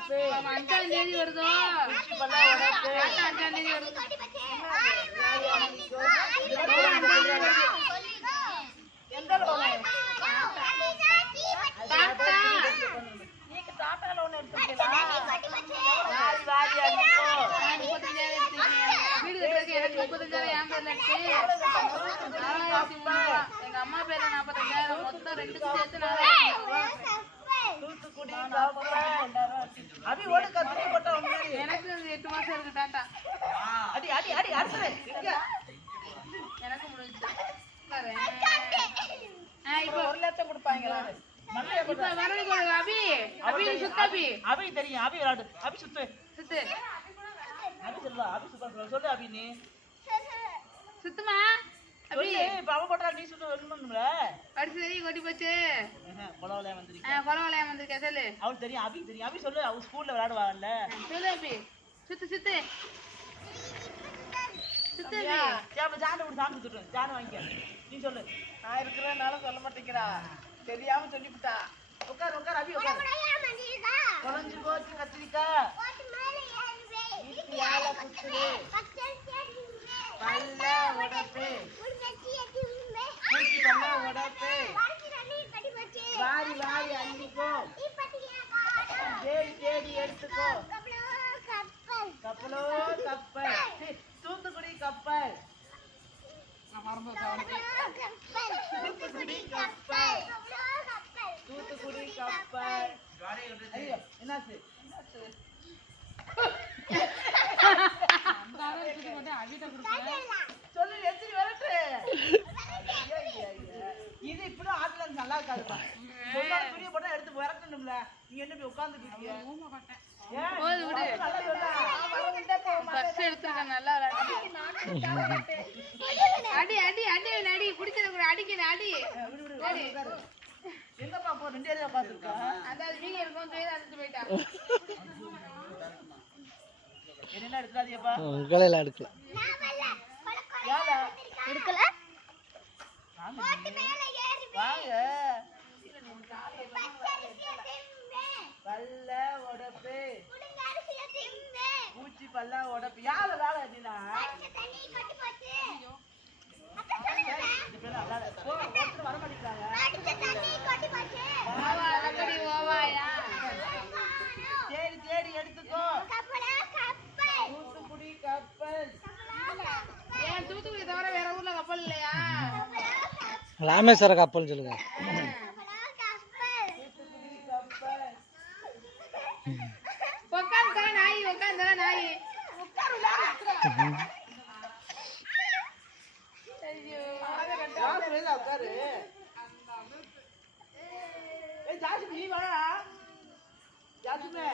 உடப்பு 5ஆம் தேதி வருதோ பல்லா உடப்பு 5ஆம் தேதி வருது எந்த லோன் தாத்தா நீங்க டாடா லோன் எடுத்துட்டீங்களா வாரி வாரி அடிப்போ 35,000 வீடு கட்டுறதுக்கு எனக்கு 35,000 என் பேர்ல இருக்கு 4,300 எங்க அம்மா பேர்ல 45,000 மொத்தம் ரெண்டுக்கும் சேர்த்து 4,000 தூத்துக்குடி அபி ஓடு கத்தி போட்டா முன்னாடி எனக்கு 8 மாசம் இருக்கு டாட்டா அடி அடி அடி அடிச்சு எங்க எனக்கு முடிஞ்சு பாரு இப்போ 1 லட்சம் கொடுப்பாங்களா இப்ப வரணுக்கு அபி அபி சுத்து அபி அபி தெரியும் அபி விளையாடு அபி சுத்து சுத்து அபி சொல்லுவா அபி சுத்து சொல்லு அபி நீ சுத்துமா அபி இப்ப அவ போட்டா நீ சுத்து வரணும்ல அடிச்சு தெரியும் கொட்டி போச்சு கொலவலையா வந்திருக்க கொலவலையா வந்திருக்க சொல்லு அவளுக்கு தெரியும் அபி தெரியும் அபி சொல்லு அவ ஸ்கூல்ல விளையாடுவாள்ல சொல்லு அபி சுத்து சுத்து சுத்து அபி ஜான ஜான ஒரு சாமி சுத்து ஜான வாங்கிக்க நீ சொல்லு நான் இருக்கிறனால சொல்ல மாட்டேங்கிறா தெரியாம சொல்லிவிட்டா உட்கார் உட்கார் அபி உட்கார் குழஞ்சு போச்சு கத்திரிக்காய் வீட்டு யாழ குத்துரு பல்ல உடப்பு பூச்சி பல்ல உடப்பு வாரி வாரி அள்ளிக்கோ தேடி தேடி எடுத்துக்கோ கப்பலோ கப்பல் தூத்துக்குடி கப்பல் தூத்துக்குடி கப்பல் தூத்துக்குடி கப்பல் ஐயோ என்னாச்சு சொல்லு எத்திரி வரட்டு இது இப்படி ஆட்டுல நல்லா இருக்காதுப்பா சொல்லாத துணியை போட்டா எடுத்து விரட்டணும்ல நீ என்ன போய் உட்கார்ந்துட்டு இருக்கிய போது விடு பஸ் எடுத்துருக்க நல்லா அடி அடி அடி அடி குடிச்சத கூட அடிக்கிற அடி எங்கப்பா போ 2 ஏரியா பாத்துருக்கா அதாவது வீங்க இருக்கும் கையில அடிச்சு போயிட்டா என்ன எடுத்துறாதீங்கப்பா உங்களையில எடுக்கல யாரா எடுக்கல வாங்க பல்ல உடப்பு பூச்சி பல்ல உடப்பு யார வேலை அடினா ஒருத்தர் வர மாட்டேங்கிறாங்க தேடி தேடி எடுத்துக்கோ தூத்துக்குடி கப்பல் ஏன் தூத்துக்குடி தவிர வேற ஊர்ல கப்பல் இல்லையா ராமேஸ்வர கப்பல் சொல்லுங்க தூத்துக்குடி கப்பல் உட்காந்து நாய் உட்காந்து நாய் உட்காரு ஜாசிம் நீ வா ஜாசிமே